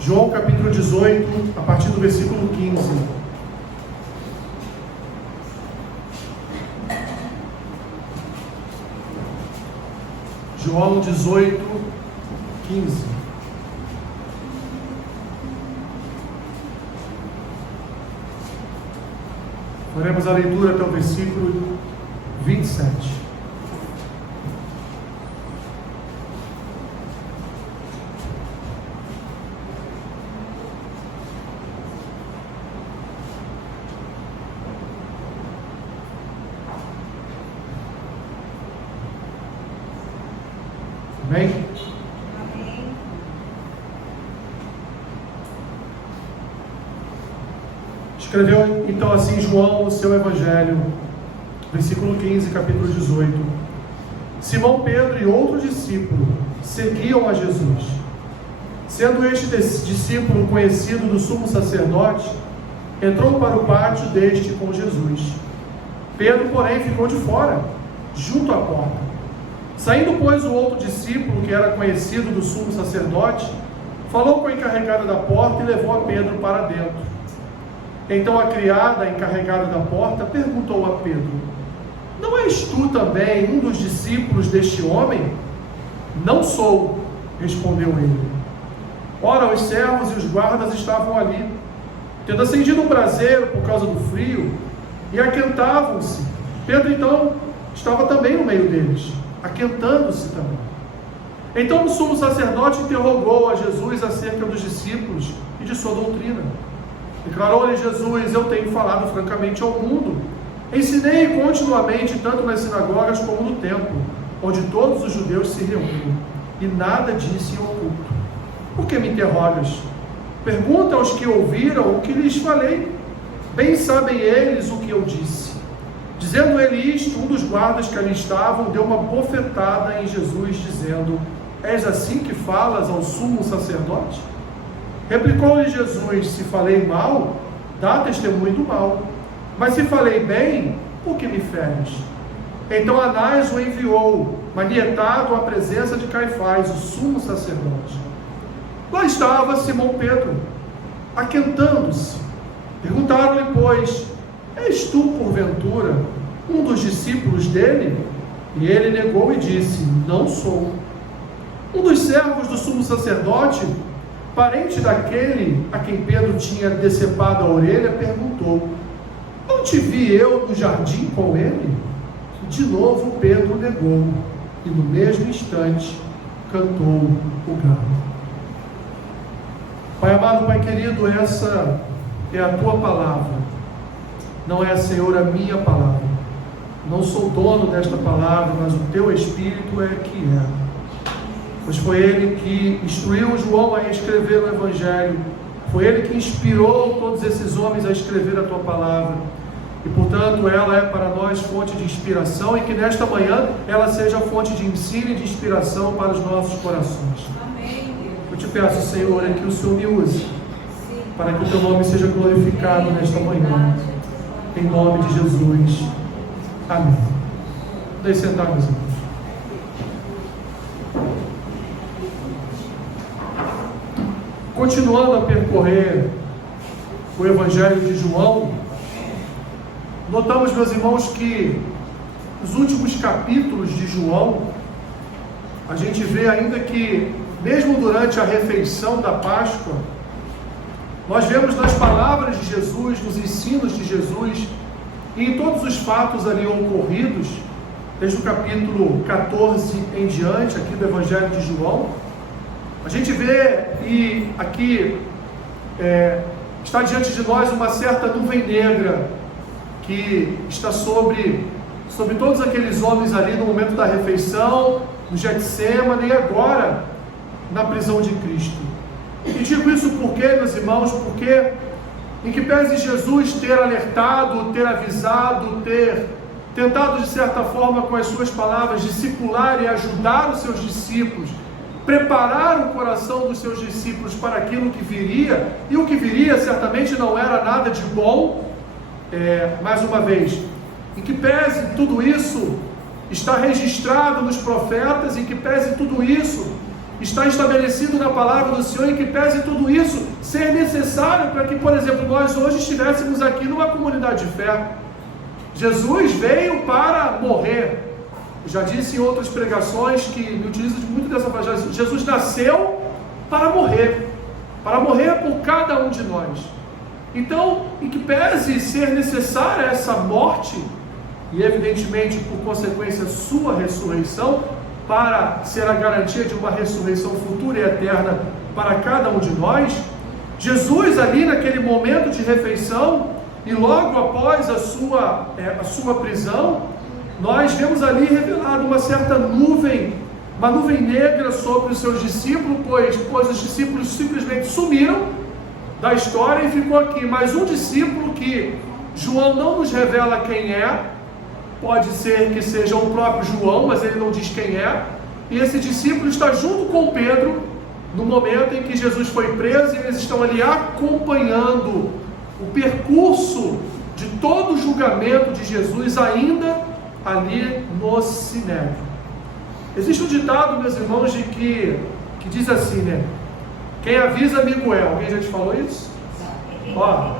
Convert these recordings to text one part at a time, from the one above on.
João capítulo 18, a partir do versículo 15. João 18, 15. Faremos a leitura até o versículo 27. Amém? Amém. Escreveu então assim João o seu Evangelho, versículo 15, capítulo 18. Simão Pedro e outro discípulo seguiam a Jesus. Sendo este discípulo conhecido do sumo sacerdote, entrou para o pátio deste com Jesus. Pedro, porém, ficou de fora, junto à porta. Saindo, pois, o outro discípulo, que era conhecido do sumo sacerdote, falou com a encarregada da porta e levou a Pedro para dentro. Então a criada encarregada da porta perguntou a Pedro: não és tu também um dos discípulos deste homem? Não sou, respondeu ele. Ora, os servos e os guardas estavam ali, tendo acendido um braseiro por causa do frio, e aquentavam-se. Pedro, então, estava também no meio deles, aquentando-se também. Então o sumo sacerdote interrogou a Jesus acerca dos discípulos e de sua doutrina. Declarou-lhe Jesus: eu tenho falado francamente ao mundo. Ensinei continuamente, tanto nas sinagogas como no templo, onde todos os judeus se reúnem, e nada disse em oculto. Por que me interrogas? Pergunta aos que ouviram o que lhes falei. Bem sabem eles o que eu disse. Dizendo ele isto, um dos guardas que ali estavam deu uma bofetada em Jesus, dizendo: és assim que falas ao sumo sacerdote? Replicou-lhe Jesus: se falei mal, dá testemunho do mal. Mas se falei bem, por que me feres? Então Anás o enviou, manietado à presença de Caifás, o sumo sacerdote. Lá estava Simão Pedro, aquentando-se. Perguntaram-lhe, pois: és tu, porventura, um dos discípulos dele? E ele negou e disse: não sou. Um dos servos do sumo sacerdote, parente daquele a quem Pedro tinha decepado a orelha, perguntou: não te vi eu no jardim com ele? De novo Pedro negou, e no mesmo instante cantou o galo. Pai amado, Pai querido, essa é a tua palavra, não é, Senhor, a minha palavra. Não sou dono desta palavra, mas o teu Espírito é que é. Pois foi ele que instruiu João a escrever o Evangelho, foi ele que inspirou todos esses homens a escrever a tua palavra, e portanto ela é para nós fonte de inspiração, e que nesta manhã ela seja fonte de ensino e de inspiração para os nossos corações. Amém. Eu te peço, Senhor, é que o Senhor me use, para que o teu nome seja glorificado nesta manhã, em nome de Jesus. Amém. Deixe sentar, meus irmãos. Continuando a percorrer o Evangelho de João, notamos, meus irmãos, que nos últimos capítulos de João, a gente vê ainda que, mesmo durante a refeição da Páscoa, nós vemos nas palavras de Jesus, nos ensinos de Jesus, e em todos os fatos ali ocorridos, desde o capítulo 14 em diante, aqui do Evangelho de João, a gente vê, e aqui está diante de nós uma certa nuvem negra, que está sobre todos aqueles homens ali no momento da refeição, no Getsêmani, e agora na prisão de Cristo. E digo isso porque, meus irmãos, porque em que pese Jesus ter alertado, ter avisado, ter tentado de certa forma com as suas palavras discipular e ajudar os seus discípulos, preparar o coração dos seus discípulos para aquilo que viria, e o que viria certamente não era nada de bom, mais uma vez, em que pese tudo isso está registrado nos profetas, em que pese tudo isso está estabelecido na palavra do Senhor, em que pese tudo isso ser necessário para que, por exemplo, nós hoje estivéssemos aqui numa comunidade de fé. Jesus veio para morrer. Eu já disse em outras pregações que me utilizo muito dessa frase. Jesus nasceu para morrer por cada um de nós. Então, em que pese ser necessária essa morte, e evidentemente por consequência sua ressurreição, para ser a garantia de uma ressurreição futura e eterna para cada um de nós, Jesus ali naquele momento de refeição, e logo após a sua prisão, nós vemos ali revelado uma certa nuvem, uma nuvem negra sobre os seus discípulos, pois os discípulos simplesmente sumiram da história e ficou aqui mais um discípulo que João não nos revela quem é, pode ser que seja o próprio João, mas ele não diz quem é, e esse discípulo está junto com Pedro no momento em que Jesus foi preso, e eles estão ali acompanhando o percurso de todo o julgamento de Jesus ainda ali no Sinédrio. Existe um ditado, meus irmãos, que diz assim, né? Quem avisa, amigo é. Alguém já te falou isso? Ó,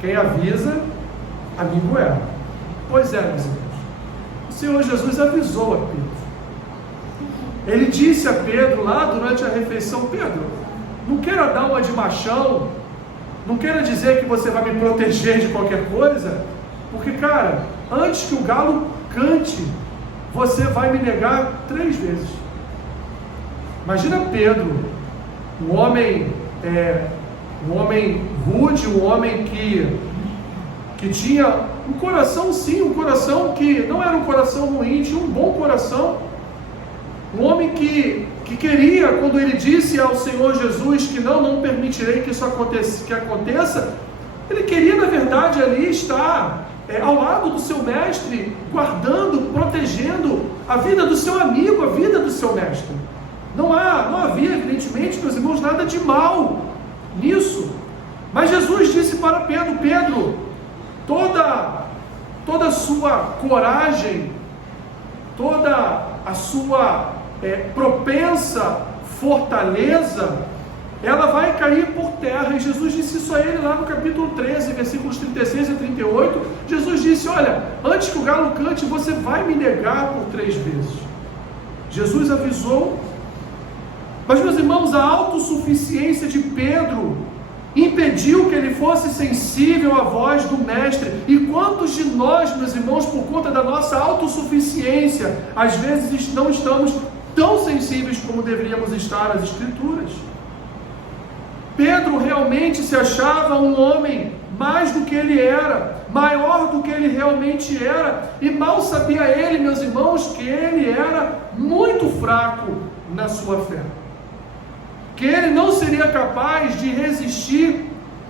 quem avisa, amigo é. Pois é, meus irmãos. O Senhor Jesus avisou a Pedro. Ele disse a Pedro lá durante a refeição: Pedro, não queira dar uma de machão, não queira dizer que você vai me proteger de qualquer coisa, porque, cara, antes que o galo cante, você vai me negar 3 vezes. Imagina Pedro, um homem rude, um homem que tinha um coração, sim, um coração que não era um coração ruim, tinha um bom coração, um homem que queria, quando ele disse ao Senhor Jesus que não permitirei que isso aconteça, ele queria na verdade ali estar ao lado do seu mestre, guardando, protegendo a vida do seu amigo, a vida do seu mestre. Não havia, evidentemente, meus irmãos, nada de mal nisso. Mas Jesus disse para Pedro: Pedro, toda a sua coragem, toda a sua propensa fortaleza, ela vai cair por terra. E Jesus disse isso a ele lá no capítulo 13, versículos 36 a 38. Jesus disse: olha, antes que o galo cante, você vai me negar por 3 vezes. Jesus avisou. Mas, meus irmãos, a autossuficiência de Pedro impediu que ele fosse sensível à voz do mestre. E quantos de nós, meus irmãos, por conta da nossa autossuficiência, às vezes não estamos tão sensíveis como deveríamos estar às Escrituras? Pedro realmente se achava um homem mais do que ele era, maior do que ele realmente era, e mal sabia ele, meus irmãos, que ele era muito fraco na sua fé, que ele não seria capaz de resistir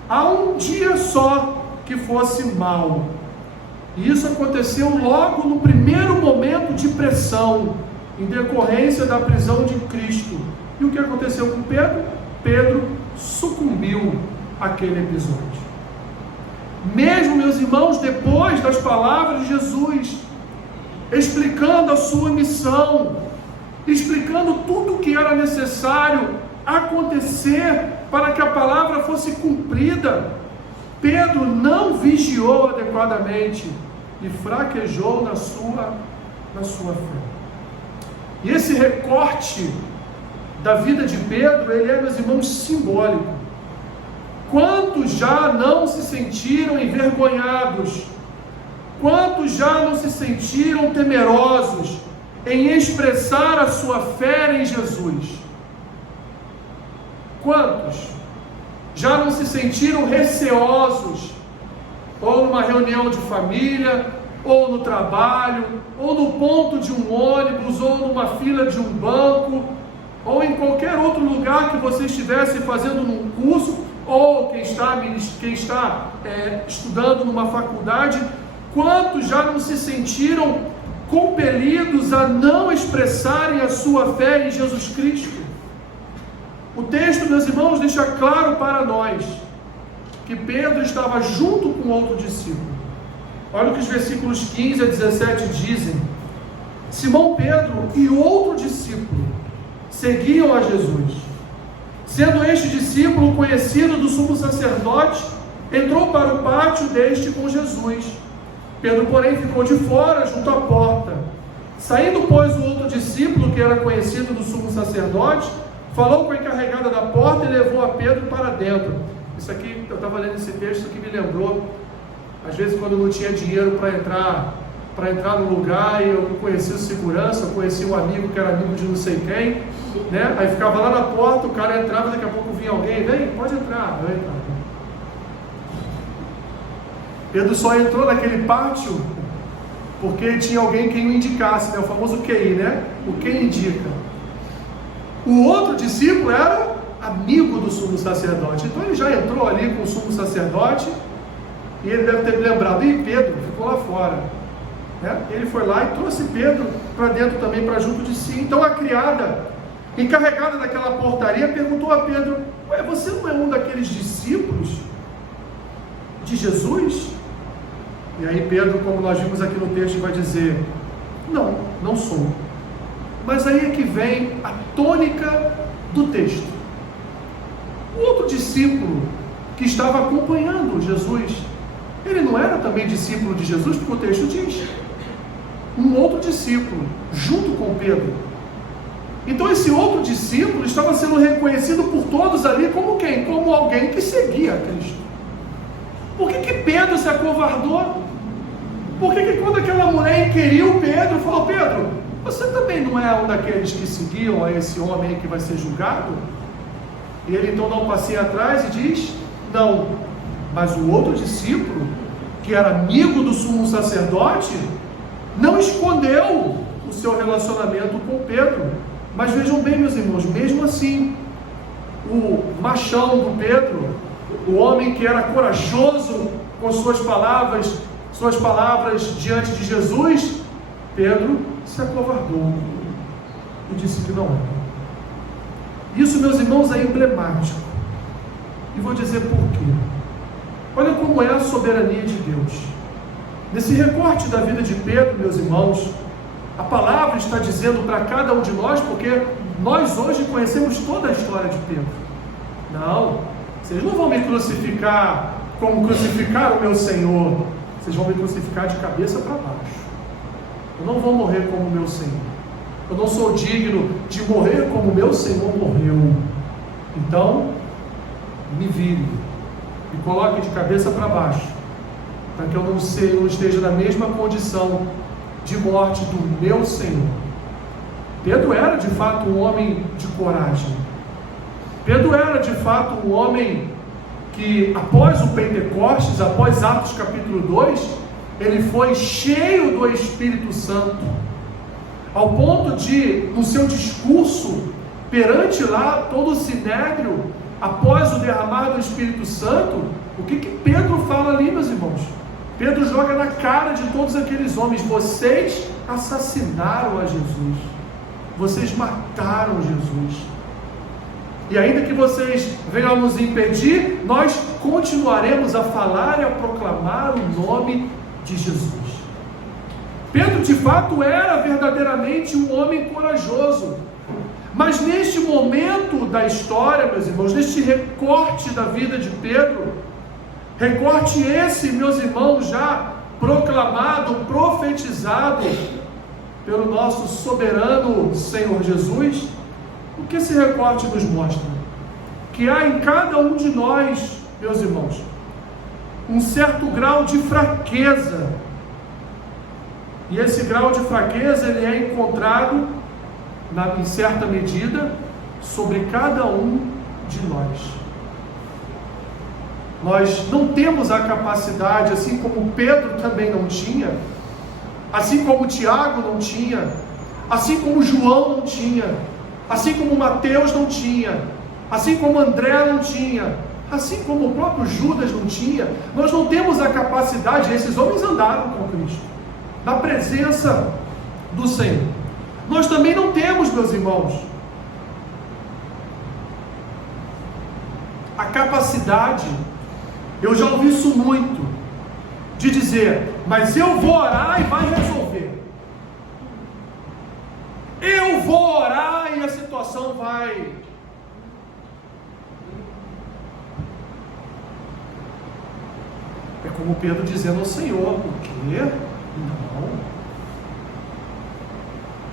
a um dia só que fosse mal. E isso aconteceu logo no primeiro momento de pressão, em decorrência da prisão de Cristo. E o que aconteceu com Pedro? Pedro sucumbiu àquele episódio. Mesmo, meus irmãos, depois das palavras de Jesus, explicando a sua missão, explicando tudo o que era necessário acontecer para que a palavra fosse cumprida, Pedro não vigiou adequadamente e fraquejou na sua fé. E esse recorte da vida de Pedro, ele é, meus irmãos, simbólico. Quantos já não se sentiram envergonhados? Quantos já não se sentiram temerosos em expressar a sua fé em Jesus? Quantos já não se sentiram receosos, ou numa reunião de família, ou no trabalho, ou no ponto de um ônibus, ou numa fila de um banco, ou em qualquer outro lugar que você estivesse fazendo um curso, ou quem está estudando numa faculdade? Quantos já não se sentiram compelidos a não expressarem a sua fé em Jesus Cristo? O texto, meus irmãos, deixa claro para nós que Pedro estava junto com outro discípulo. Olha o que os versículos 15 a 17 dizem. Simão Pedro e outro discípulo seguiam a Jesus. Sendo este discípulo conhecido do sumo sacerdote, entrou para o pátio deste com Jesus. Pedro, porém, ficou de fora, junto à porta. Saindo, pois, o outro discípulo, que era conhecido do sumo sacerdote, falou com a encarregada da porta e levou a Pedro para dentro. Isso aqui, eu estava lendo esse texto, que me lembrou, às vezes, quando eu não tinha dinheiro para entrar no lugar, e eu não conhecia o segurança, eu conhecia um amigo que era amigo de não sei quem, né? Aí ficava lá na porta, o cara entrava, daqui a pouco vinha alguém, vem, pode entrar, eu entrava. Pedro só entrou naquele pátio porque tinha alguém que o indicasse, né? O famoso QI, né? O quem indica. O outro discípulo era amigo do sumo sacerdote, então ele já entrou ali com o sumo sacerdote e ele deve ter lembrado, e Pedro ficou lá fora, né? Ele foi lá e trouxe Pedro para dentro também, para junto de si. Então a criada, encarregada daquela portaria, perguntou a Pedro: ué, você não é um daqueles discípulos de Jesus? E aí Pedro, como nós vimos aqui no texto, vai dizer: não, não sou. Mas aí é que vem a tônica do texto. O outro discípulo que estava acompanhando Jesus, ele não era também discípulo de Jesus? Porque o texto diz: um outro discípulo, junto com Pedro. Então esse outro discípulo estava sendo reconhecido por todos ali como quem? Como alguém que seguia a Cristo. Por que Pedro se acovardou? Por que quando aquela mulher inquiriu Pedro, falou: Pedro, você também não é um daqueles que seguiam a esse homem que vai ser julgado? E ele então dá um passinho atrás e diz: não. Mas o outro discípulo, que era amigo do sumo sacerdote, não escondeu o seu relacionamento com Pedro. Mas vejam bem, meus irmãos, mesmo assim, o machão do Pedro, o homem que era corajoso com suas palavras diante de Jesus, Pedro se acovardou e disse que não era. Isso, meus irmãos, é emblemático. E vou dizer por quê. Olha como é a soberania de Deus. Nesse recorte da vida de Pedro, meus irmãos, a palavra está dizendo para cada um de nós, porque nós hoje conhecemos toda a história de Pedro. Não, vocês não vão me crucificar como crucificaram o meu Senhor. Vocês vão me crucificar de cabeça para baixo. Eu não vou morrer como o meu Senhor. Eu não sou digno de morrer como o meu Senhor morreu. Então, me vire, me coloque de cabeça para baixo, para que eu não esteja na mesma condição de morte do meu Senhor. Pedro era de fato um homem de coragem. Pedro era de fato um homem que, após o Pentecostes, após Atos capítulo 2, ele foi cheio do Espírito Santo, ao ponto de, no seu discurso, perante lá todo o sinédrio, após o derramar do Espírito Santo, o que Pedro fala ali, meus irmãos? Pedro joga na cara de todos aqueles homens: vocês assassinaram a Jesus, vocês mataram Jesus, e ainda que vocês venham nos impedir, nós continuaremos a falar e a proclamar o nome de Jesus. Pedro de fato era verdadeiramente um homem corajoso, mas neste momento da história, meus irmãos, neste recorte da vida de Pedro, recorte esse, meus irmãos, já proclamado, profetizado pelo nosso soberano Senhor Jesus, o que esse recorte nos mostra? Que há em cada um de nós, meus irmãos, um certo grau de fraqueza, e esse grau de fraqueza ele é encontrado, em certa medida, sobre cada um de nós. Nós não temos a capacidade, assim como Pedro também não tinha, assim como Tiago não tinha, assim como João não tinha, assim como Mateus não tinha, assim como André não tinha, assim como o próprio Judas não tinha. Nós não temos a capacidade, esses homens andaram com Cristo, na presença do Senhor. Nós também não temos, meus irmãos, a capacidade, eu já ouvi isso muito, de dizer: mas eu vou orar e vai resolver. eu vou orar e a situação vai. É como Pedro dizendo ao Senhor: o quê? Não.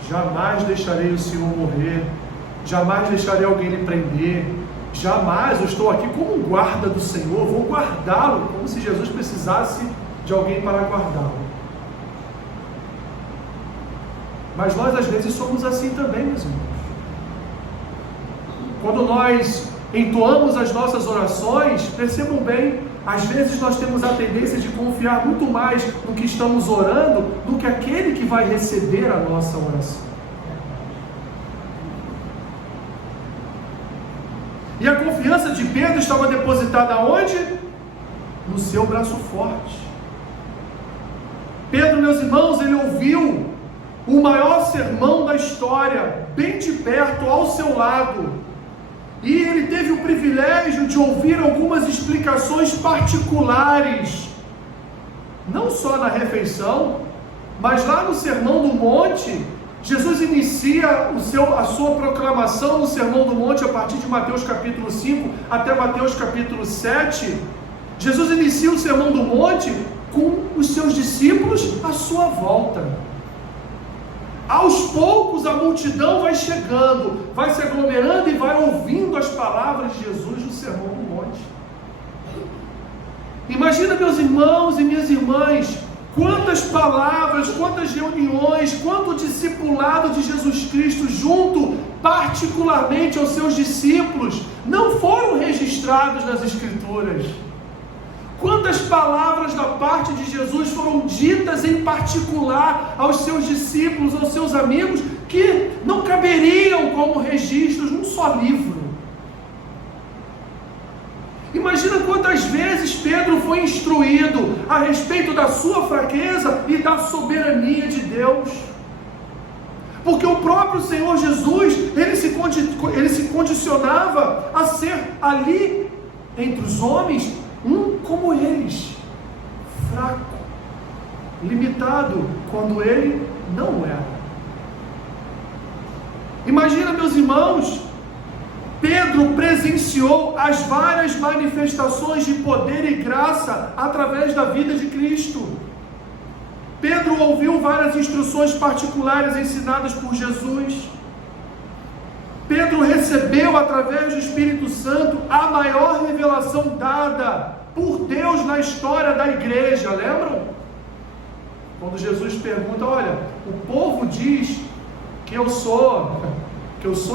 Jamais deixarei o Senhor morrer. Jamais deixarei alguém lhe prender. Jamais. Eu estou aqui como um guarda do Senhor. Vou guardá-lo, como se Jesus precisasse de alguém para guardá-lo. Mas nós às vezes somos assim também, meus irmãos. Quando nós entoamos as nossas orações, percebam bem, às vezes nós temos a tendência de confiar muito mais no que estamos orando do que aquele que vai receber a nossa oração. E a confiança de Pedro estava depositada onde? No seu braço forte. Pedro, meus irmãos, ele ouviu o maior sermão da história, bem de perto, ao seu lado. E ele teve o privilégio de ouvir algumas explicações particulares, não só na refeição, mas lá no Sermão do Monte. Jesus inicia a sua proclamação no Sermão do Monte a partir de Mateus capítulo 5 até Mateus capítulo 7. Jesus inicia o Sermão do Monte com os seus discípulos à sua volta. Aos poucos a multidão vai chegando, vai se aglomerando e vai ouvindo as palavras de Jesus no Sermão do Monte. Imagina, meus irmãos e minhas irmãs, quantas palavras, quantas reuniões, quanto discipulado de Jesus Cristo junto particularmente aos seus discípulos não foram registrados nas Escrituras. Quantas palavras da parte de Jesus foram ditas em particular aos seus discípulos, aos seus amigos, que não caberiam como registros num só livro. Imagina quantas vezes Pedro foi instruído a respeito da sua fraqueza e da soberania de Deus. Porque o próprio Senhor Jesus, ele se condicionava a ser ali, entre os homens, um como eles, fraco, limitado, quando ele não era. Imagina, meus irmãos, Pedro presenciou as várias manifestações de poder e graça através da vida de Cristo. Pedro ouviu várias instruções particulares ensinadas por Jesus. Pedro recebeu através do Espírito Santo a maior revelação dada por Deus na história da igreja, lembram? Quando Jesus pergunta: olha, o povo diz que eu sou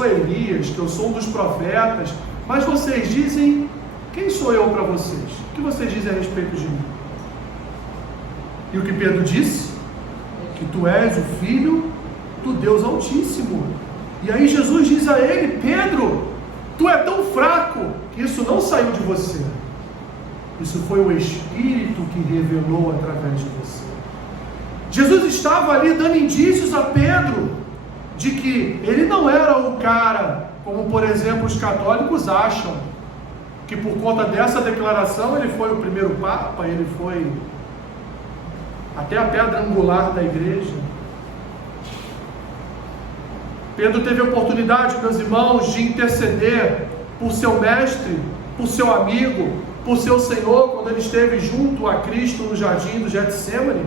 Elias, que eu sou um dos profetas, mas vocês dizem, quem sou eu para vocês? O que vocês dizem a respeito de mim? E o que Pedro disse? Que tu és o Filho do Deus Altíssimo. E aí Jesus diz a ele: Pedro, tu é tão fraco que isso não saiu de você. Isso foi o Espírito que revelou através de você. Jesus estava ali dando indícios a Pedro de que ele não era o cara, como por exemplo os católicos acham, que por conta dessa declaração ele foi o primeiro Papa, ele foi até a pedra angular da igreja. Pedro teve a oportunidade, meus irmãos, de interceder por seu mestre, por seu amigo, por seu Senhor, quando ele esteve junto a Cristo no jardim do Getsêmani.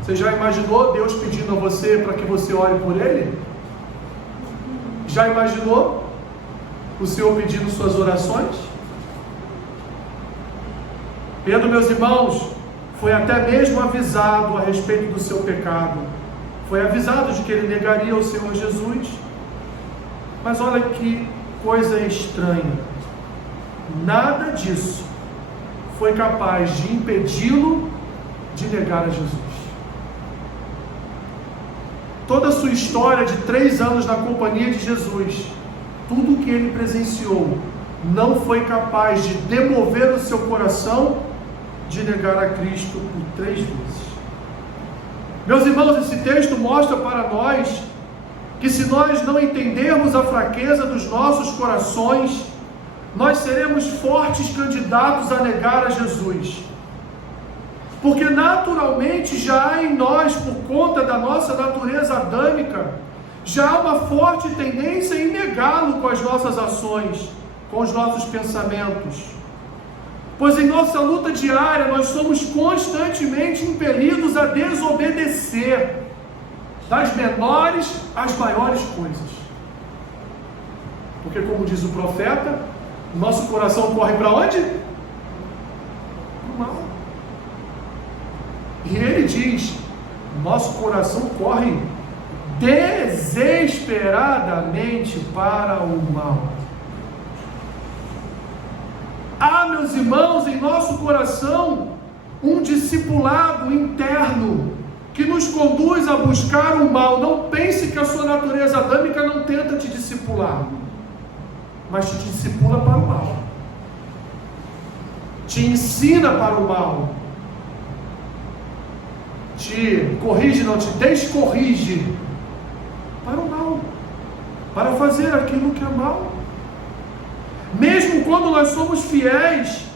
Você já imaginou Deus pedindo a você para que você ore por Ele? Já imaginou o Senhor pedindo suas orações? Pedro, meus irmãos, foi até mesmo avisado a respeito do seu pecado. Foi avisado de que ele negaria o Senhor Jesus. Mas olha que coisa estranha. Nada disso foi capaz de impedi-lo de negar a Jesus. Toda a sua história de 3 anos na companhia de Jesus, tudo o que ele presenciou, não foi capaz de demover o seu coração de negar a Cristo por 3 vezes. Meus irmãos, esse texto mostra para nós que se nós não entendermos a fraqueza dos nossos corações, nós seremos fortes candidatos a negar a Jesus. Porque naturalmente já há em nós, por conta da nossa natureza adâmica, já há uma forte tendência em negá-lo com as nossas ações, com os nossos pensamentos. Pois em nossa luta diária nós somos constantemente impelidos a desobedecer, das menores às maiores coisas. Porque, como diz o profeta, nosso coração corre para onde? Para o mal. E ele diz, nosso coração corre desesperadamente para o mal. Há, meus irmãos, em nosso coração um discipulado interno que nos conduz a buscar o mal. Não pense que a sua natureza adâmica não tenta te discipular, mas te discipula para o mal, te ensina para o mal, te corrige, não te descorrige para o mal, para fazer aquilo que é mal. Mesmo quando nós somos fiéis,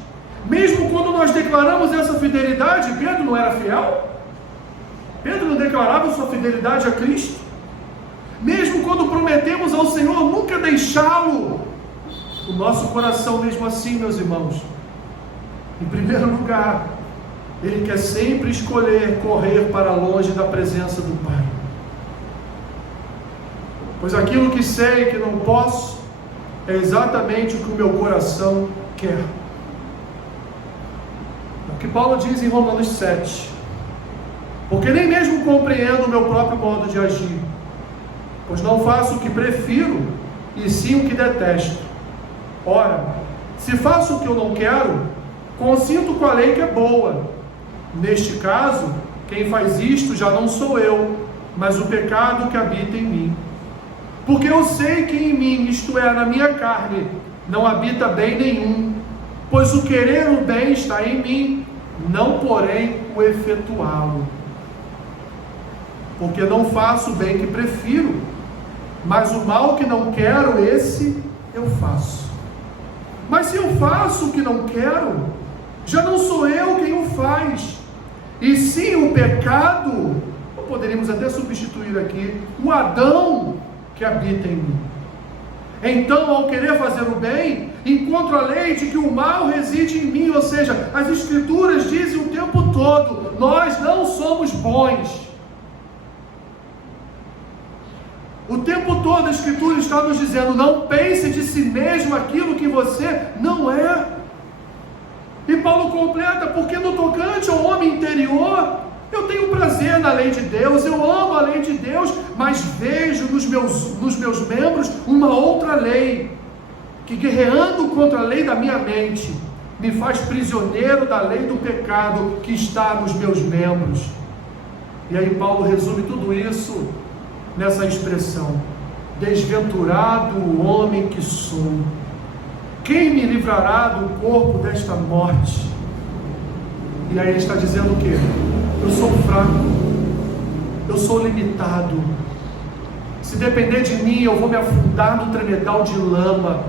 mesmo quando nós declaramos essa fidelidade, Pedro não era fiel? Pedro não declarava sua fidelidade a Cristo? Mesmo quando prometemos ao Senhor nunca deixá-lo, o nosso coração mesmo assim, meus irmãos, em primeiro lugar, ele quer sempre escolher correr para longe da presença do Pai. Pois aquilo que sei que não posso, é exatamente o que o meu coração quer. É o que Paulo diz em Romanos 7. Porque nem mesmo compreendo o meu próprio modo de agir, pois não faço o que prefiro, e sim o que detesto. Ora, se faço o que eu não quero, consinto com a lei que é boa. Neste caso, quem faz isto já não sou eu, mas o pecado que habita em mim. Porque eu sei que em mim, isto é, na minha carne, não habita bem nenhum, pois o querer o bem está em mim, não porém o efetuá-lo. Porque não faço o bem que prefiro, mas o mal que não quero, esse eu faço. Mas se eu faço o que não quero, já não sou eu quem o faz, e sim o pecado, ou poderíamos até substituir aqui, o Adão que habita em mim. Então, ao querer fazer o bem, encontro a lei de que o mal reside em mim, ou seja, as Escrituras dizem o tempo todo, nós não somos bons. O tempo todo a Escritura está nos dizendo, não pense de si mesmo aquilo que você não é. E Paulo completa, porque no tocante ao homem interior, eu tenho prazer na lei de Deus, eu amo a lei de Deus, mas vejo nos meus membros uma outra lei, que guerreando contra a lei da minha mente, me faz prisioneiro da lei do pecado que está nos meus membros. E aí Paulo resume tudo isso nessa expressão, desventurado o homem que sou, quem me livrará do corpo desta morte? E aí ele está dizendo o quê? Eu sou fraco, eu sou limitado, se depender de mim eu vou me afundar no tremedal de lama.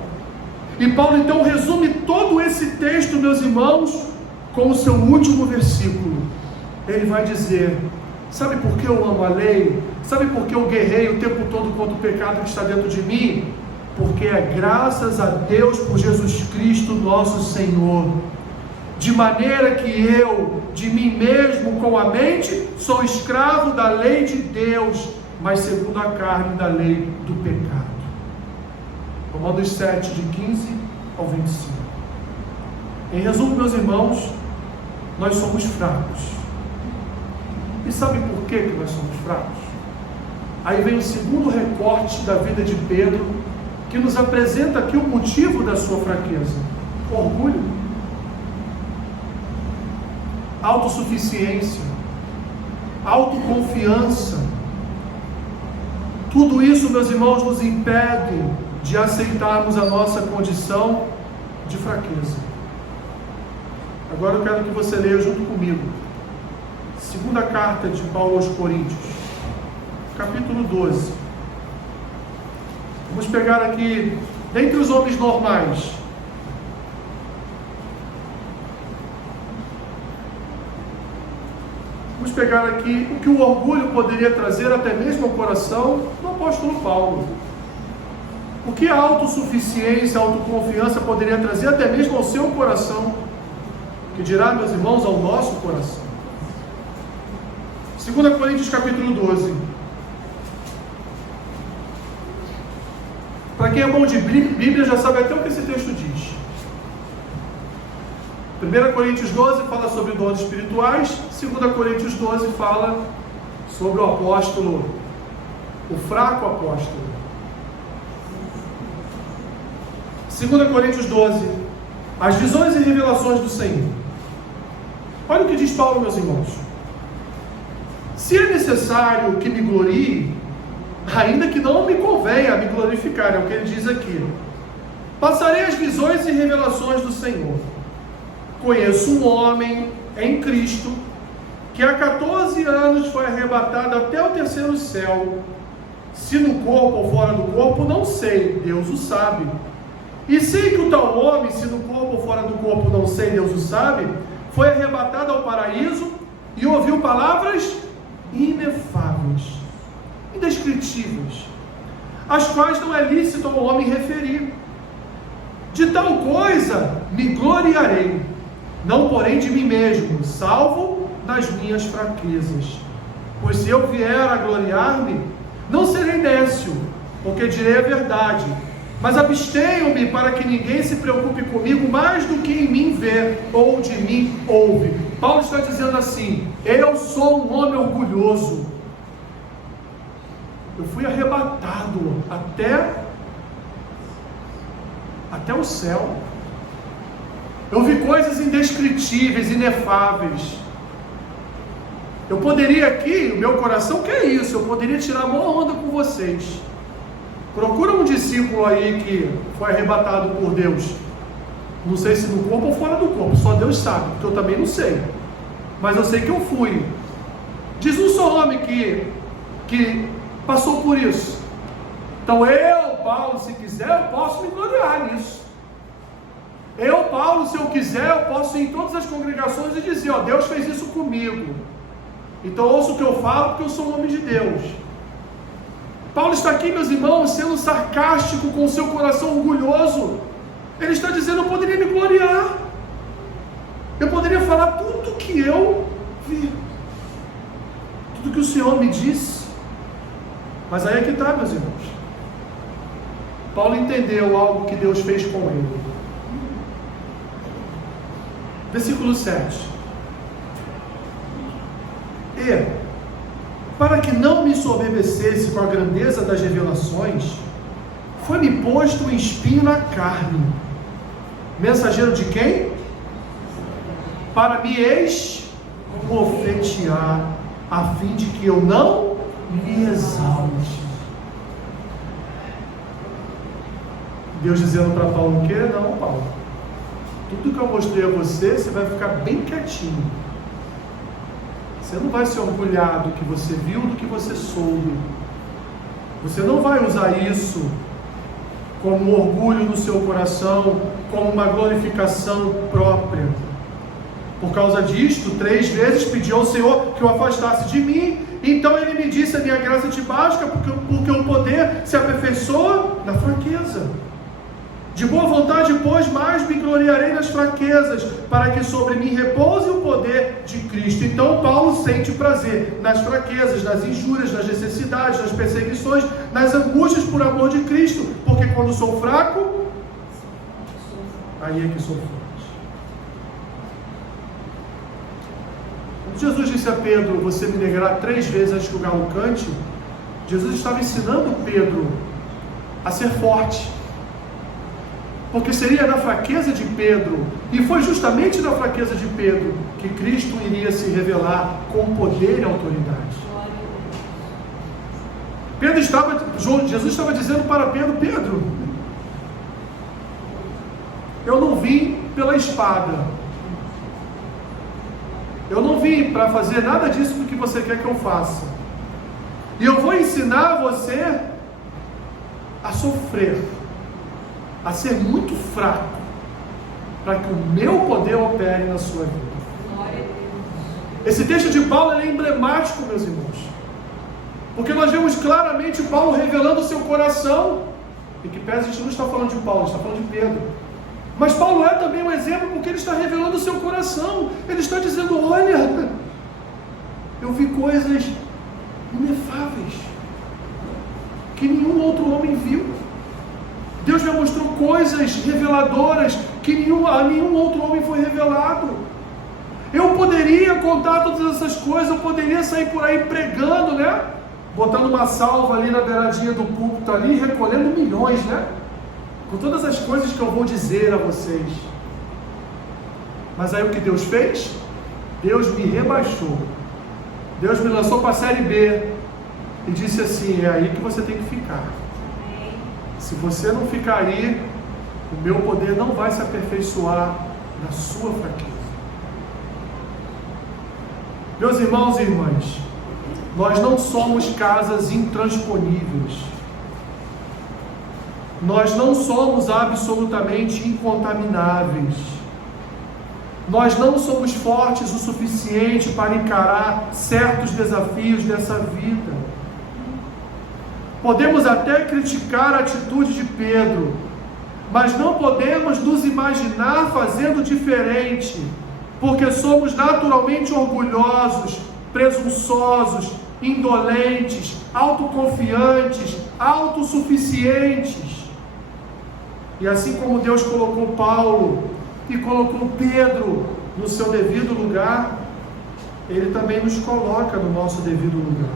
E Paulo então resume todo esse texto, meus irmãos, com o seu último versículo. Ele vai dizer, sabe por que eu amo a lei? Sabe por que eu guerrei o tempo todo contra o pecado que está dentro de mim? Porque é graças a Deus por Jesus Cristo nosso Senhor. De maneira que eu, de mim mesmo, com a mente, sou escravo da lei de Deus, mas segundo a carne, da lei do pecado. Romanos 7, de 15 ao 25. Em resumo, meus irmãos, nós somos fracos. E sabe por que nós somos fracos? Aí vem o segundo recorte da vida de Pedro, que nos apresenta aqui o motivo da sua fraqueza: orgulho, autossuficiência, autoconfiança. Tudo isso, meus irmãos, nos impede de aceitarmos a nossa condição de fraqueza. Agora eu quero que você leia junto comigo segunda carta de Paulo aos Coríntios, capítulo 12. Vamos pegar aqui, dentre os homens normais, Vamos pegar aqui o que o orgulho poderia trazer até mesmo ao coração do apóstolo Paulo. O que a autossuficiência, a autoconfiança poderia trazer até mesmo ao seu coração, que dirá, meus irmãos, ao nosso coração. 2 Coríntios capítulo 12. Para quem é bom de Bíblia já sabe até o que esse texto diz. 1 Coríntios 12 fala sobre dons espirituais, 2 Coríntios 12 fala sobre o apóstolo, o fraco apóstolo. 2 Coríntios 12, as visões e revelações do Senhor. Olha o que diz Paulo, meus irmãos. Se é necessário que me glorie, ainda que não me convenha me glorificar, é o que ele diz aqui. Passarei as visões e revelações do Senhor. Conheço um homem em Cristo, que há 14 anos foi arrebatado até o terceiro céu. Se no corpo ou fora do corpo, não sei, Deus o sabe. E sei que o tal homem, se no corpo ou fora do corpo, não sei, Deus o sabe, foi arrebatado ao paraíso e ouviu palavras inefáveis, indescritíveis, as quais não é lícito ao homem referir. De tal coisa me gloriarei, não porém de mim mesmo, salvo nas minhas fraquezas. Pois se eu vier a gloriar-me, não serei nécio, porque direi a verdade, mas abstenho-me para que ninguém se preocupe comigo mais do que em mim vê ou de mim ouve. Paulo está dizendo assim: eu sou um homem orgulhoso, eu fui arrebatado até o céu, eu vi coisas indescritíveis, inefáveis. Eu poderia aqui, o meu coração quer isso, eu poderia tirar a maior onda com vocês. Procura um discípulo aí que foi arrebatado por Deus, não sei se no corpo ou fora do corpo, só Deus sabe, porque eu também não sei, mas eu sei que eu fui. Diz um só homem que passou por isso. Então eu, Paulo, se quiser, eu posso me gloriar nisso. Eu, Paulo, se eu quiser, eu posso ir em todas as congregações e dizer, ó, Deus fez isso comigo. Então ouça o que eu falo, porque eu sou um homem de Deus. Paulo está aqui, meus irmãos, sendo sarcástico com o seu coração orgulhoso. Ele está dizendo, eu poderia me gloriar. Eu poderia falar tudo que eu vi. Tudo que o Senhor me disse. Mas aí é que está, meus irmãos. Paulo entendeu algo que Deus fez com ele. Versículo 7. E, para que não me soberbecesse com a grandeza das revelações, foi-me posto um espinho na carne. Mensageiro de quem? Para me esbofetear, a fim de que eu não me exalte. Deus dizendo para Paulo o quê? Não, Paulo, tudo que eu mostrei a você, você vai ficar bem quietinho. Você não vai se orgulhar do que você viu, do que você soube. Você não vai usar isso como um orgulho no seu coração, como uma glorificação própria. Por causa disto, 3 vezes pediu ao Senhor que o afastasse de mim. Então ele me disse, a minha graça te basta, porque o poder se aperfeiçoa na fraqueza. De boa vontade, pois, mais me gloriarei nas fraquezas, para que sobre mim repouse o poder de Cristo. Então Paulo sente prazer nas fraquezas, nas injúrias, nas necessidades, nas perseguições, nas angústias por amor de Cristo, porque quando sou fraco, aí é que sou forte. Quando Jesus disse a Pedro, você me negará 3 vezes antes que o galo cante, Jesus estava ensinando Pedro a ser forte. Porque seria na fraqueza de Pedro, e foi justamente na fraqueza de Pedro, que Cristo iria se revelar com poder e autoridade. Jesus estava dizendo para Pedro, Pedro, eu não vim pela espada, eu não vim para fazer nada disso do que você quer que eu faça, e eu vou ensinar você a sofrer, a ser muito fraco, para que o meu poder opere na sua vida. Esse texto de Paulo é emblemático, meus irmãos, porque nós vemos claramente Paulo revelando o seu coração. E que pese, a gente não está falando de Paulo, a gente está falando de Pedro. Mas Paulo é também um exemplo porque ele está revelando o seu coração. Ele está dizendo: olha, eu vi coisas inefáveis que nenhum outro homem viu. Deus me mostrou coisas reveladoras que a nenhum outro homem foi revelado. Eu poderia contar todas essas coisas, eu poderia sair por aí pregando, né? Botando uma salva ali na beiradinha do púlpito ali, recolhendo milhões, né? Com todas as coisas que eu vou dizer a vocês. Mas aí o que Deus fez? Deus me rebaixou. Deus me lançou para a série B e disse assim: é aí que você tem que ficar. Se você não ficar aí, o meu poder não vai se aperfeiçoar na sua fraqueza. Meus irmãos e irmãs, nós não somos casas intransponíveis. Nós não somos absolutamente incontamináveis. Nós não somos fortes o suficiente para encarar certos desafios dessa vida. Podemos até criticar a atitude de Pedro, mas não podemos nos imaginar fazendo diferente, porque somos naturalmente orgulhosos, presunçosos, indolentes, autoconfiantes, autossuficientes. E assim como Deus colocou Paulo e colocou Pedro no seu devido lugar, Ele também nos coloca no nosso devido lugar.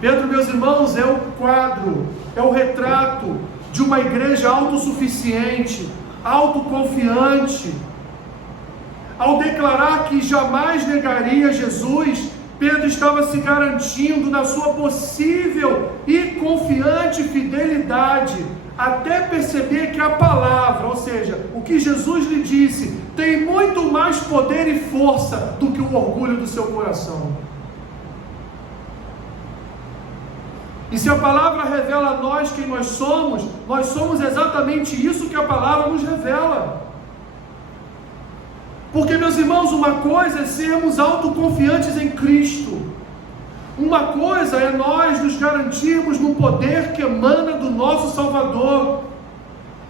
Pedro, meus irmãos, é o quadro, é o retrato de uma igreja autossuficiente, autoconfiante. Ao declarar que jamais negaria Jesus, Pedro estava se garantindo na sua possível e confiante fidelidade, até perceber que a palavra, ou seja, o que Jesus lhe disse, tem muito mais poder e força do que o orgulho do seu coração. E se a palavra revela a nós quem nós somos exatamente isso que a palavra nos revela. Porque, meus irmãos, uma coisa é sermos autoconfiantes em Cristo. Uma coisa é nós nos garantirmos no poder que emana do nosso Salvador.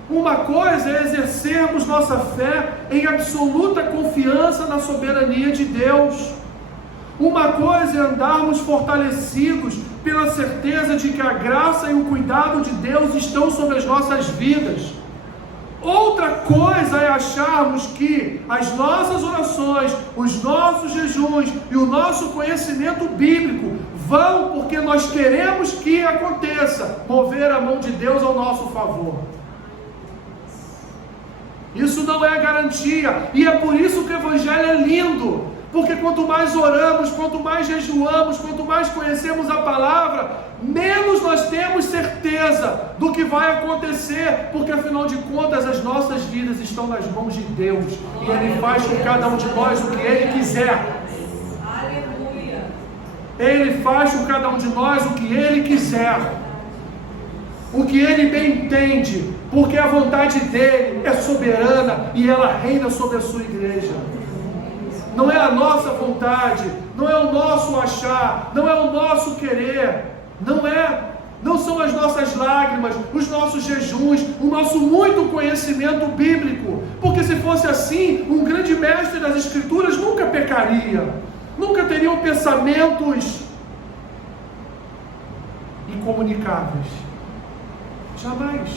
Uma coisa é exercermos nossa fé em absoluta confiança na soberania de Deus. Uma coisa é andarmos fortalecidos pela certeza de que a graça e o cuidado de Deus estão sobre as nossas vidas. Outra coisa é acharmos que as nossas orações, os nossos jejuns e o nosso conhecimento bíblico vão, porque nós queremos que aconteça, mover a mão de Deus ao nosso favor. Isso não é garantia, e é por isso que o Evangelho é lindo. Porque quanto mais oramos, quanto mais jejuamos, quanto mais conhecemos a palavra, menos nós temos certeza do que vai acontecer, porque afinal de contas as nossas vidas estão nas mãos de Deus, e Ele faz com cada um de nós o que Ele quiser. Aleluia. Ele faz com cada um de nós o que Ele quiser, o que Ele bem entende, porque a vontade dEle é soberana e ela reina sobre a sua igreja. Não é a nossa vontade, não é o nosso achar, não é o nosso querer, não são as nossas lágrimas, os nossos jejuns, o nosso muito conhecimento bíblico, porque se fosse assim, um grande mestre das Escrituras nunca pecaria, nunca teria pensamentos incomunicáveis, jamais.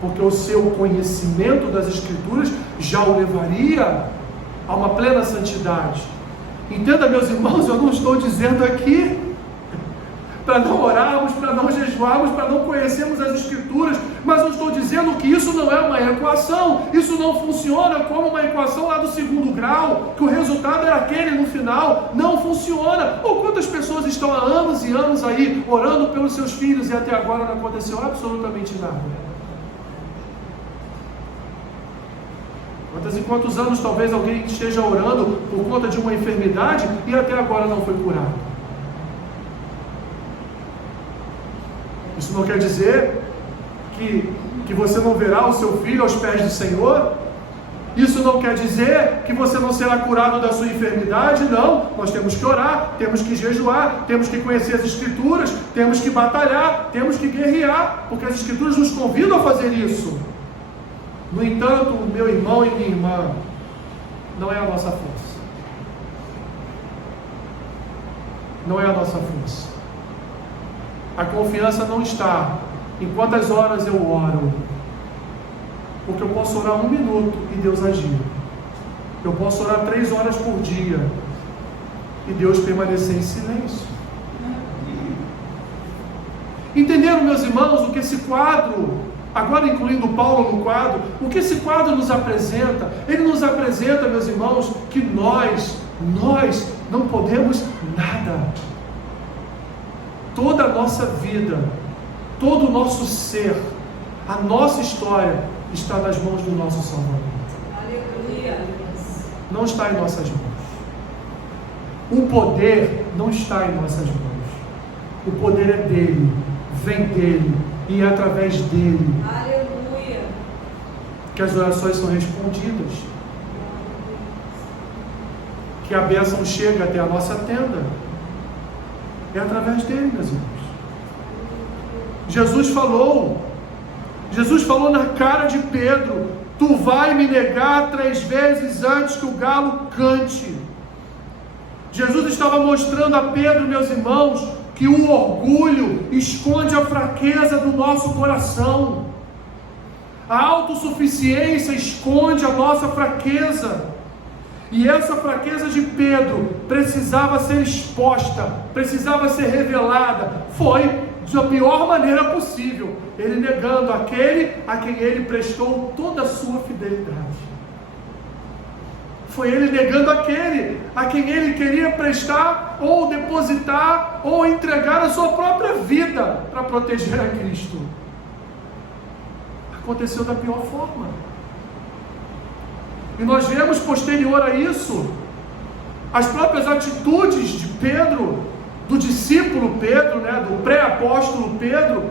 Porque o seu conhecimento das Escrituras já o levaria a uma plena santidade. Entenda, meus irmãos, eu não estou dizendo aqui para não orarmos, para não jejuarmos, para não conhecermos as Escrituras, mas eu estou dizendo que isso não é uma equação, isso não funciona como uma equação lá do segundo grau, que o resultado é aquele no final. Não funciona. Ou quantas pessoas estão há anos e anos aí orando pelos seus filhos e até agora não aconteceu absolutamente nada? Quantas e quantos anos talvez alguém esteja orando por conta de uma enfermidade e até agora não foi curado? Isso não quer dizer que você não verá o seu filho aos pés do Senhor? Isso não quer dizer que você não será curado da sua enfermidade, não. Nós temos que orar, temos que jejuar, temos que conhecer as Escrituras, temos que batalhar, temos que guerrear, porque as Escrituras nos convidam a fazer isso. No entanto, meu irmão e minha irmã, não é a nossa força. Não é a nossa força. A confiança não está em quantas horas eu oro, porque eu posso orar 1 minuto e Deus agir. Eu posso orar 3 horas por dia e Deus permanecer em silêncio. Entenderam, meus irmãos, o que esse quadro, agora incluindo Paulo no quadro, o que esse quadro nos apresenta? Ele nos apresenta, meus irmãos, que nós não podemos nada. Toda a nossa vida, todo o nosso ser, a nossa história está nas mãos do nosso Salvador. Aleluia. Não está em nossas mãos. O poder não está em nossas mãos. O poder é dele, vem dele e é através dele. Aleluia. Que as orações são respondidas. Que a bênção chega até a nossa tenda. É através dele, meus irmãos. Jesus falou na cara de Pedro: tu vai me negar 3 vezes antes que o galo cante. Jesus estava mostrando a Pedro, meus irmãos, que o orgulho esconde a fraqueza do nosso coração. A autossuficiência esconde a nossa fraqueza. E essa fraqueza de Pedro precisava ser exposta, precisava ser revelada. Foi da pior maneira possível, ele negando aquele a quem ele prestou toda a sua fidelidade. Foi ele negando aquele a quem ele queria prestar, ou depositar, ou entregar a sua própria vida para proteger a Cristo. Aconteceu da pior forma. E nós vemos posterior a isso as próprias atitudes de Pedro, do discípulo Pedro, do pré-apóstolo Pedro,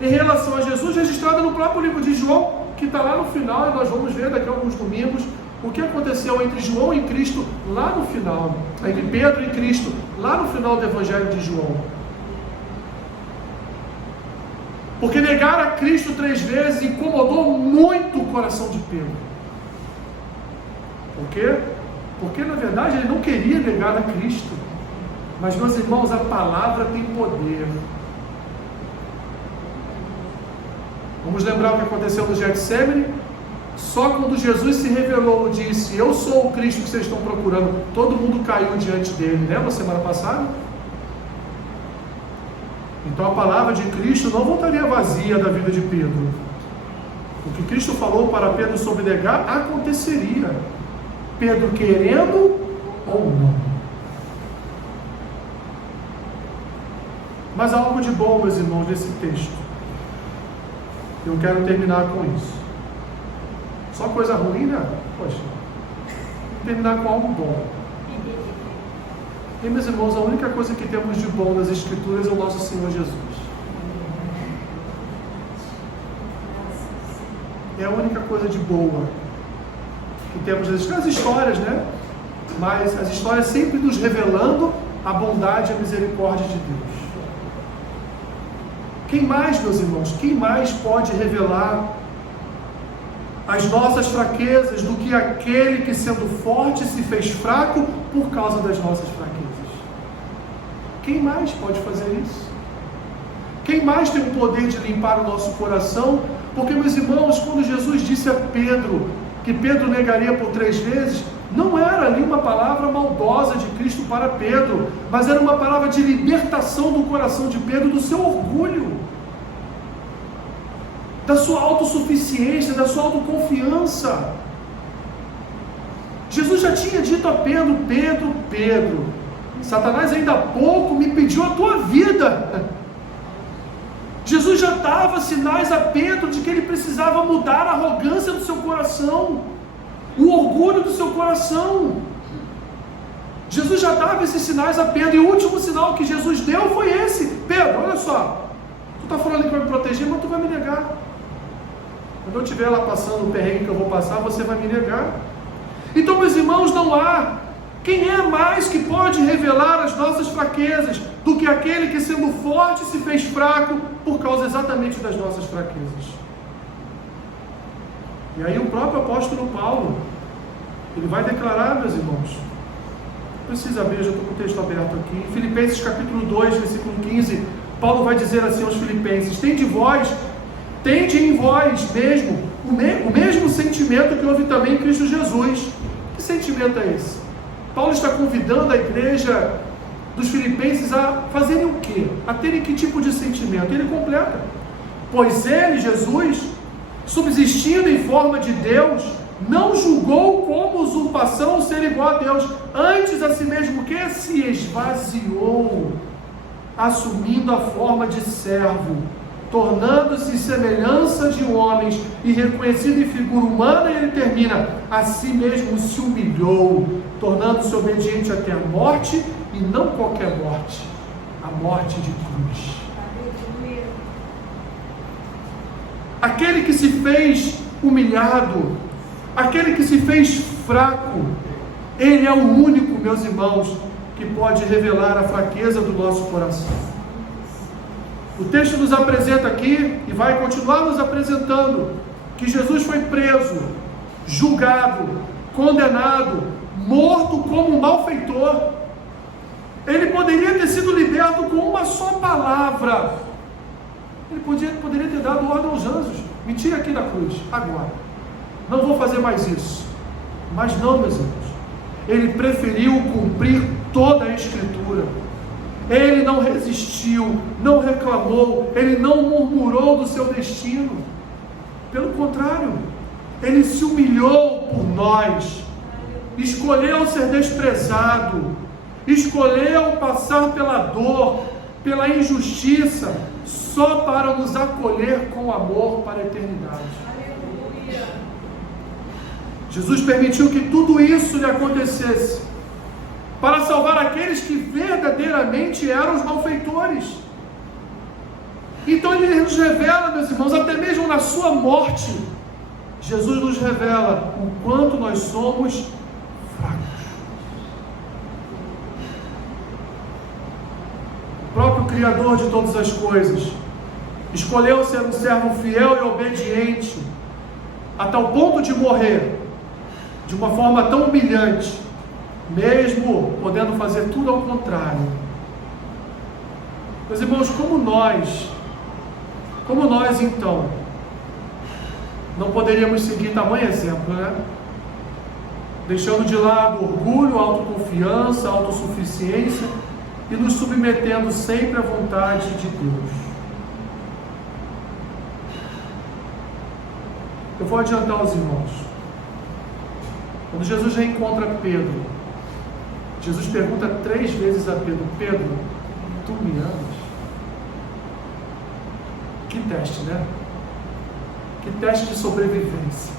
em relação a Jesus, registrada no próprio livro de João, que está lá no final, e nós vamos ver daqui a alguns domingos o que aconteceu entre João e Cristo lá no final, entre Pedro e Cristo lá no final do Evangelho de João. Porque negar a Cristo 3 vezes incomodou muito o coração de Pedro. Por quê? Porque na verdade ele não queria negar a Cristo. Mas, meus irmãos, a palavra tem poder. Vamos lembrar o que aconteceu no Getsemane? Só quando Jesus se revelou, disse: eu sou o Cristo que vocês estão procurando, todo mundo caiu diante dele. Lembra semana passada? Então a palavra de Cristo não voltaria vazia da vida de Pedro. O que Cristo falou para Pedro sobre negar aconteceria, Pedro querendo ou não. Mas há algo de bom, meus irmãos, nesse texto. Eu quero terminar com isso. Só coisa ruim, né? Poxa, terminar com algo bom. E, meus irmãos, a única coisa que temos de bom nas Escrituras é o nosso Senhor Jesus. É a única coisa de boa que temos nas histórias, né? Mas as histórias sempre nos revelando a bondade e a misericórdia de Deus. Quem mais, meus irmãos, quem mais pode revelar as nossas fraquezas do que aquele que, sendo forte, se fez fraco por causa das nossas fraquezas? Quem mais pode fazer isso? Quem mais tem o poder de limpar o nosso coração? Porque, meus irmãos, quando Jesus disse a Pedro que Pedro negaria por 3 vezes, não era ali uma palavra maldosa de Cristo para Pedro, mas era uma palavra de libertação do coração de Pedro, do seu orgulho, da sua autossuficiência, da sua autoconfiança. Jesus já tinha dito a Pedro: Pedro, Satanás ainda há pouco me pediu a tua vida. Jesus já dava sinais a Pedro de que ele precisava mudar a arrogância do seu coração, o orgulho do seu coração. Jesus já dava esses sinais a Pedro, e o último sinal que Jesus deu foi esse: Pedro, olha só, tu está falando que vai me proteger, mas tu vai me negar. Quando eu estiver lá passando o perrengue que eu vou passar, você vai me negar. Então, meus irmãos, não há quem é mais que pode revelar as nossas fraquezas do que aquele que, sendo forte, se fez fraco por causa exatamente das nossas fraquezas. E aí o próprio apóstolo Paulo, ele vai declarar, meus irmãos, precisa abrir, já estou com o texto aberto aqui, em Filipenses capítulo 2, versículo 15, Paulo vai dizer assim aos filipenses: tende em vós mesmo o mesmo sentimento que houve também em Cristo Jesus. Que sentimento é esse? Paulo está convidando a igreja dos filipenses a fazerem o quê? A terem que tipo de sentimento? Ele completa: pois ele, Jesus, subsistindo em forma de Deus, não julgou como usurpação o ser igual a Deus, antes a si mesmo que se esvaziou, assumindo a forma de servo, tornando-se semelhança de homens e reconhecido em figura humana. E ele termina: a si mesmo se humilhou, tornando-se obediente até a morte, e não qualquer morte, a morte de cruz. Aquele que se fez humilhado, aquele que se fez fraco, ele é o único, meus irmãos, que pode revelar a fraqueza do nosso coração. O texto nos apresenta aqui, e vai continuar nos apresentando, que Jesus foi preso, julgado, condenado, morto como um malfeitor. Ele poderia ter sido liberto com uma só palavra. Ele poderia ter dado ordem aos anjos: me tira aqui da cruz, agora. Não vou fazer mais isso. Mas não, meus irmãos. Ele preferiu cumprir toda a Escritura. Ele não resistiu, não reclamou, ele não murmurou do seu destino. Pelo contrário, ele se humilhou por nós, escolheu ser desprezado, escolheu passar pela dor, pela injustiça, só para nos acolher com amor para a eternidade. Aleluia. Jesus permitiu que tudo isso lhe acontecesse para salvar aqueles que verdadeiramente eram os malfeitores. Então ele nos revela, meus irmãos, até mesmo na sua morte, Jesus nos revela o quanto nós somos fracos. O próprio Criador de todas as coisas escolheu ser um servo fiel e obediente, a tal ponto de morrer de uma forma tão humilhante, mesmo podendo fazer tudo ao contrário. Meus irmãos, como nós então não poderíamos seguir tamanho exemplo, né? Deixando de lado orgulho, autoconfiança, autossuficiência e nos submetendo sempre à vontade de Deus. Eu vou adiantar aos irmãos. Quando Jesus reencontra Pedro, Jesus pergunta 3 vezes a Pedro: Pedro, tu me amas? Que teste, né? Que teste de sobrevivência.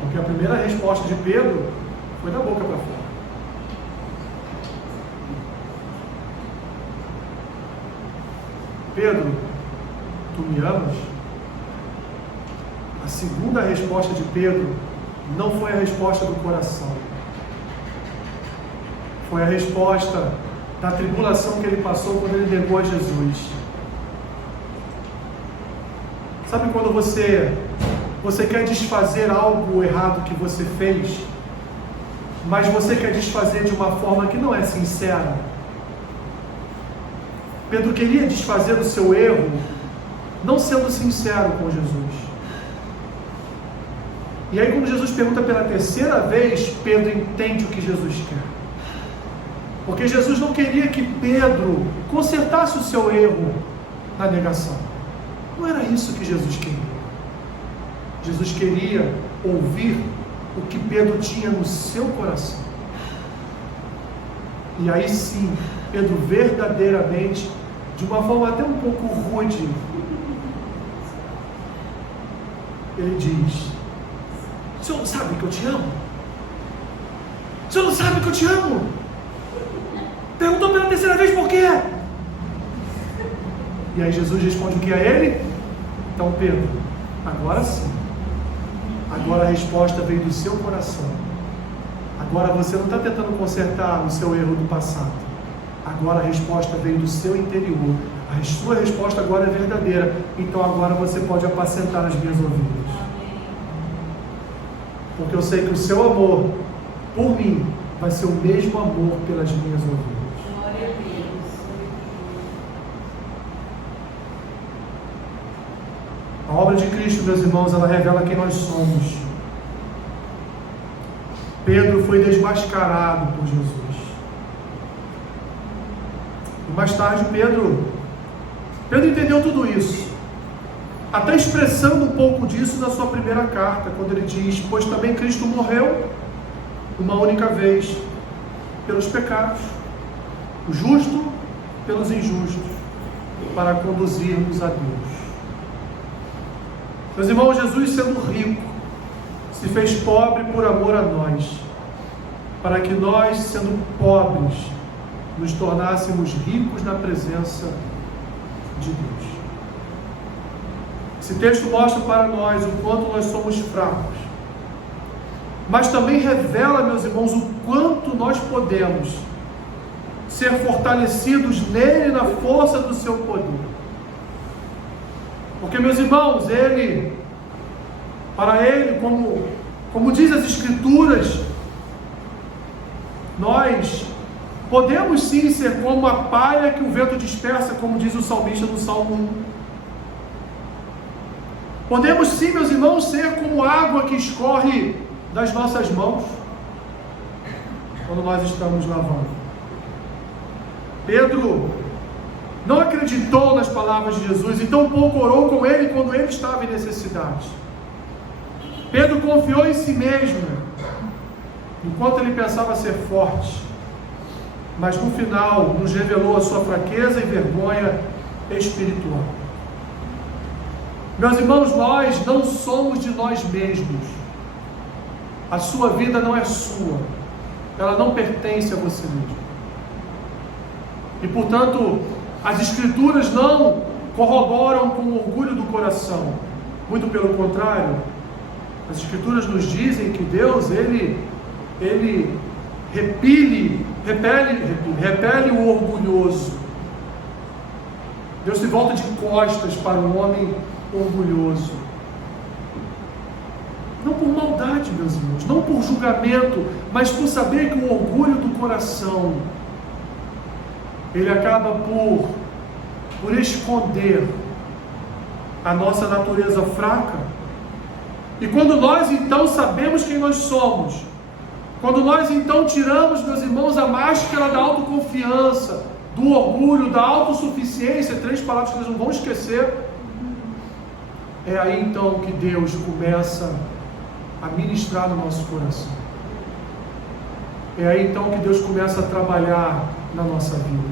Porque a primeira resposta de Pedro foi da boca para fora. Pedro, tu me amas? A segunda resposta de Pedro não foi a resposta do coração. Foi a resposta da tribulação que ele passou quando ele negou a Jesus. Sabe quando você quer desfazer algo errado que você fez, mas você quer desfazer de uma forma que não é sincera? Pedro queria desfazer o seu erro, não sendo sincero com Jesus. E aí, quando Jesus pergunta pela 3ª vez, Pedro entende o que Jesus quer. Porque Jesus não queria que Pedro consertasse o seu erro na negação. Não era isso que Jesus queria. Jesus queria ouvir o que Pedro tinha no seu coração. E aí sim, Pedro verdadeiramente, de uma forma até um pouco rude, ele diz: o senhor não sabe que eu te amo? O senhor não sabe que eu te amo? Perguntou pela 3ª vez por quê? E aí Jesus responde o que a ele? Então Pedro, agora sim, Agora a resposta veio do seu coração. Agora você não está tentando consertar o seu erro do passado. Agora a resposta veio do seu interior. A sua resposta agora é verdadeira. Então agora você pode apacentar as minhas ovelhas. Porque eu sei que o seu amor por mim vai ser o mesmo amor pelas minhas ovelhas. Glória a Deus. A obra de Cristo, meus irmãos, ela revela quem nós somos. Pedro foi desmascarado por Jesus. E mais tarde Pedro entendeu tudo isso. Até expressando um pouco disso na sua primeira carta, quando ele diz: pois também Cristo morreu uma única vez pelos pecados, o justo pelos injustos, para conduzirmos a Deus. Meus irmãos, Jesus, sendo rico, se fez pobre por amor a nós, para que nós, sendo pobres, nos tornássemos ricos na presença de Deus. Esse texto mostra para nós o quanto nós somos fracos, mas também revela, meus irmãos, o quanto nós podemos ser fortalecidos nele, na força do seu poder. Porque, meus irmãos, para ele, como diz as Escrituras, nós podemos sim ser como a palha que o vento dispersa, como diz o salmista no Salmo 1. Podemos sim, meus irmãos, ser como água que escorre das nossas mãos quando nós estamos lavando. Pedro não acreditou nas palavras de Jesus e tampouco orou com ele quando ele estava em necessidade. Pedro confiou em si mesmo, enquanto ele pensava ser forte, mas no final nos revelou a sua fraqueza e vergonha espiritual. Meus irmãos, nós não somos de nós mesmos. A sua vida não é sua, ela não pertence a você mesmo. E portanto, as Escrituras não corroboram com o orgulho do coração. Muito pelo contrário, as Escrituras nos dizem que Deus, ele repele o orgulhoso. Deus se volta de costas para o homem orgulhoso. Não por maldade, meus irmãos, não por julgamento, mas por saber que o orgulho do coração, ele acaba por esconder a nossa natureza fraca. E quando nós então sabemos quem nós somos, quando nós então tiramos, meus irmãos, a máscara da autoconfiança, do orgulho, da autossuficiência, 3 palavras que nós não vamos esquecer, é aí então que Deus começa a ministrar no nosso coração. É aí então que Deus começa a trabalhar na nossa vida.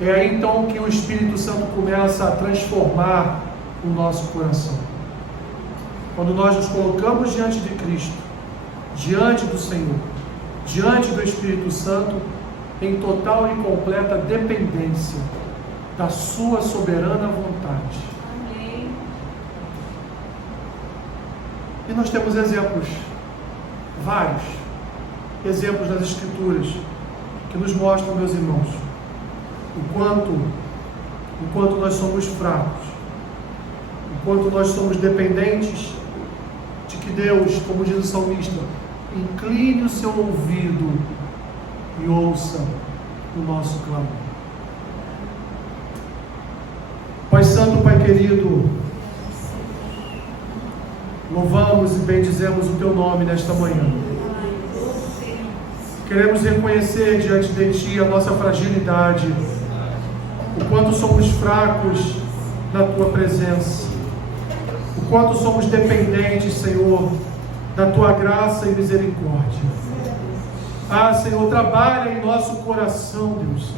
É aí então que o Espírito Santo começa a transformar o nosso coração. Quando nós nos colocamos diante de Cristo, diante do Senhor, diante do Espírito Santo, em total e completa dependência da sua soberana vontade. Amém. E nós temos exemplos, vários exemplos nas Escrituras, que nos mostram, meus irmãos, o quanto nós somos fracos, o quanto nós somos dependentes de que Deus, como diz o salmista, incline o seu ouvido e ouça o nosso clamor. Pai Santo, Pai querido, louvamos e bendizemos o Teu nome nesta manhã. Queremos reconhecer diante de Ti a nossa fragilidade, o quanto somos fracos na Tua presença, o quanto somos dependentes, Senhor, da Tua graça e misericórdia. Ah, Senhor, trabalha em nosso coração, Deus.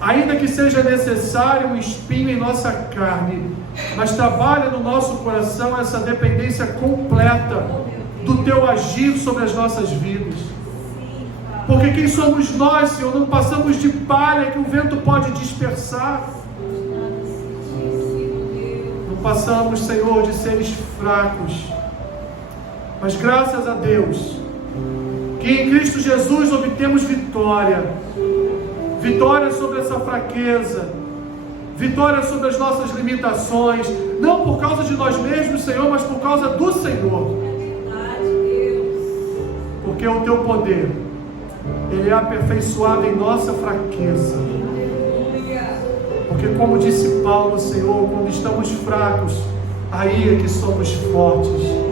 Ainda que seja necessário um espinho em nossa carne, mas trabalha no nosso coração essa dependência completa do Teu agir sobre as nossas vidas. Porque quem somos nós, Senhor? Não passamos de palha que o vento pode dispersar. Não passamos, Senhor, de seres fracos, Mas graças a Deus, que em Cristo Jesus obtemos vitória. Vitória sobre essa fraqueza. Vitória sobre as nossas limitações. Não por causa de nós mesmos, Senhor, mas por causa do Senhor. Porque o Teu poder, Ele é aperfeiçoado em nossa fraqueza. Porque como disse Paulo, Senhor, quando estamos fracos, aí é que somos fortes.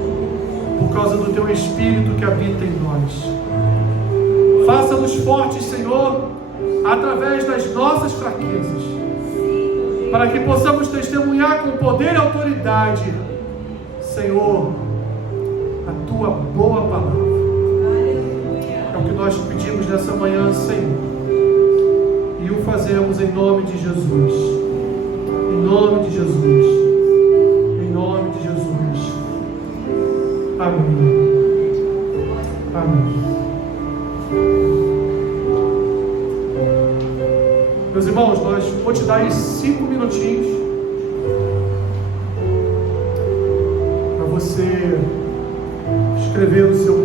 Por causa do Teu Espírito que habita em nós. Faça-nos fortes, Senhor, através das nossas fraquezas, para que possamos testemunhar com poder e autoridade, Senhor, a Tua boa palavra. É o que nós pedimos nessa manhã, Senhor, e o fazemos em nome de Jesus. Em nome de Jesus. Em nome de Jesus. Amém. Amém. Meus irmãos, vou te dar aí 5 minutinhos para você escrever no seu